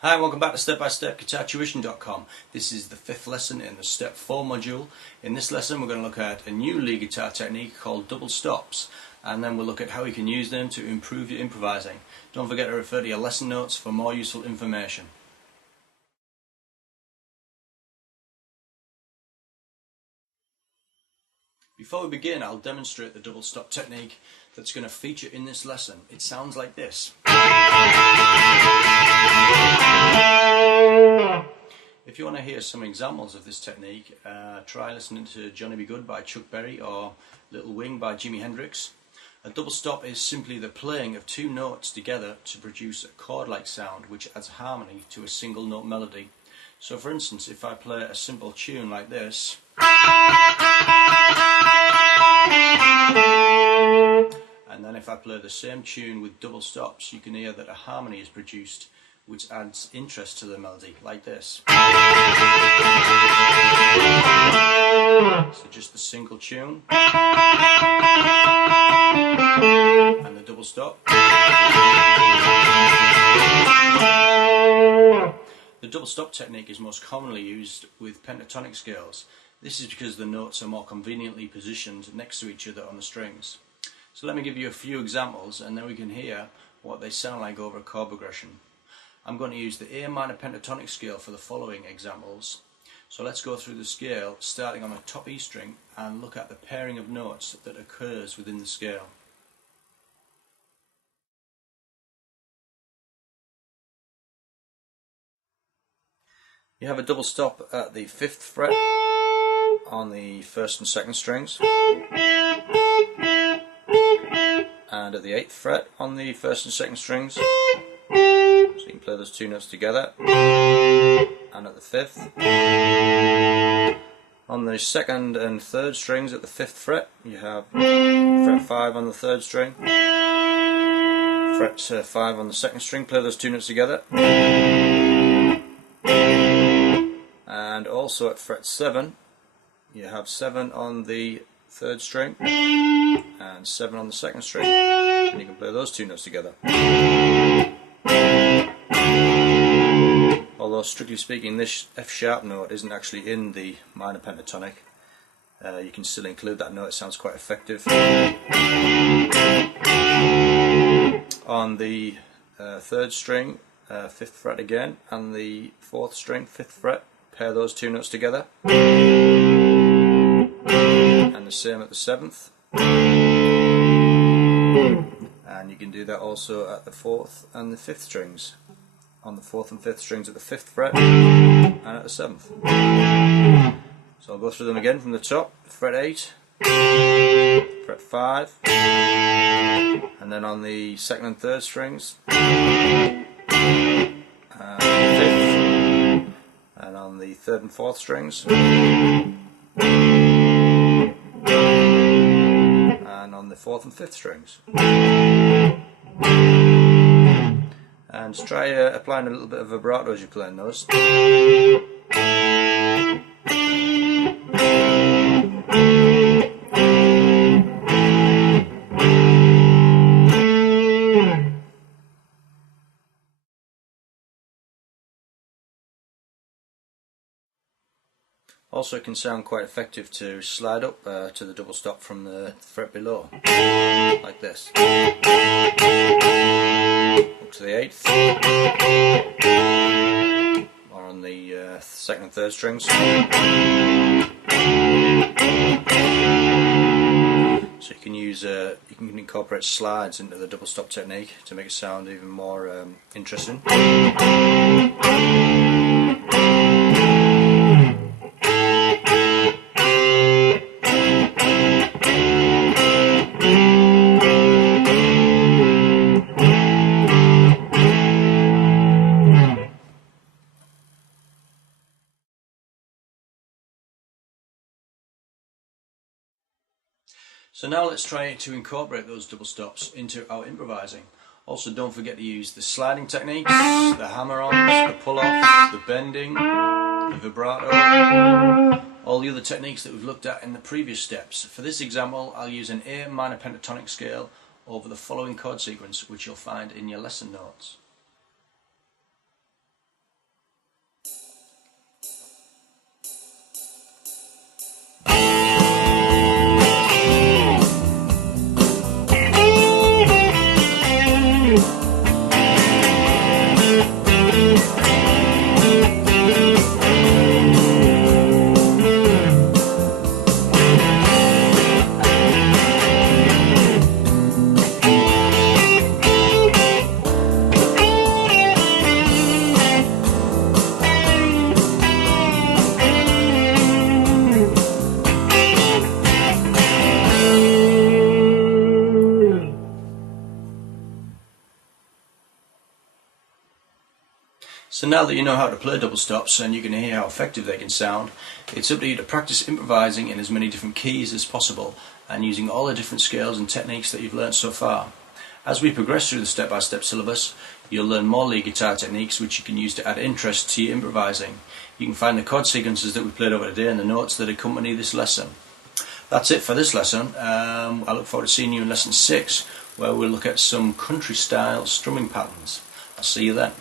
Hi and welcome back to step-by-step GuitarTuition.com. This is the 5th lesson in the Step 4 module. In this lesson we're going to look at a new lead guitar technique called double stops, and then we'll look at how you can use them to improve your improvising. Don't forget to refer to your lesson notes for more useful information. Before we begin, I'll demonstrate the double stop technique that's going to feature in this lesson. It sounds like this. If you want to hear some examples of this technique, try listening to Johnny B. Good by Chuck Berry or Little Wing by Jimi Hendrix. A double stop is simply the playing of two notes together to produce a chord-like sound which adds harmony to a single note melody. So for instance, if I play a simple tune like this, and then if I play the same tune with double stops, you can hear that a harmony is produced which adds interest to the melody, like this. So just the single tune and the double stop. The double stop technique is most commonly used with pentatonic scales. This is because the notes are more conveniently positioned next to each other on the strings. So let me give you a few examples and then we can hear what they sound like over a chord progression. I'm going to use the A minor pentatonic scale for the following examples. So let's go through the scale starting on the top E string and look at the pairing of notes that occurs within the scale. You have a double stop at the 5th fret on the 1st and 2nd strings, and at the 8th fret on the 1st and 2nd strings. So you can play those two notes together. And at the 5th, on the 2nd and 3rd strings at the 5th fret, you have fret 5 on the 3rd string, fret 5 on the 2nd string, play those two notes together. And also at fret 7, you have 7 on the 3rd string and 7 on the 2nd string, and you can play those two notes together. Although strictly speaking this F sharp note isn't actually in the minor pentatonic, you can still include that note. It sounds quite effective. On the 3rd string, 5th fret again, and the 4th string, 5th fret, pair those two notes together. And the same at the 7th. And you can do that also at the 4th and the 5th strings. On the 4th and 5th strings at the 5th fret and at the 7th. So I'll go through them again from the top. Fret 8, fret 5, and then on the 2nd and 3rd strings, and the 5th, and on the 3rd and 4th strings, and on the 4th and 5th strings. And just try applying a little bit of vibrato as you're playing those. Also, it can sound quite effective to slide up to the double stop from the fret below, like this. Up to the 8th, or on the 2nd and 3rd strings. So you can use, you can incorporate slides into the double stop technique to make it sound even more interesting. So now let's try to incorporate those double stops into our improvising. Also, don't forget to use the sliding techniques, the hammer-ons, the pull-offs, the bending, the vibrato, all the other techniques that we've looked at in the previous steps. For this example, I'll use an A minor pentatonic scale over the following chord sequence, which you'll find in your lesson notes. So now that you know how to play double stops and you can hear how effective they can sound, it's up to you to practice improvising in as many different keys as possible and using all the different scales and techniques that you've learned so far. As we progress through the step-by-step syllabus, you'll learn more lead guitar techniques which you can use to add interest to your improvising. You can find the chord sequences that we played over today and the notes that accompany this lesson. That's it for this lesson. I look forward to seeing you in lesson 6, where we'll look at some country style strumming patterns. I'll see you then.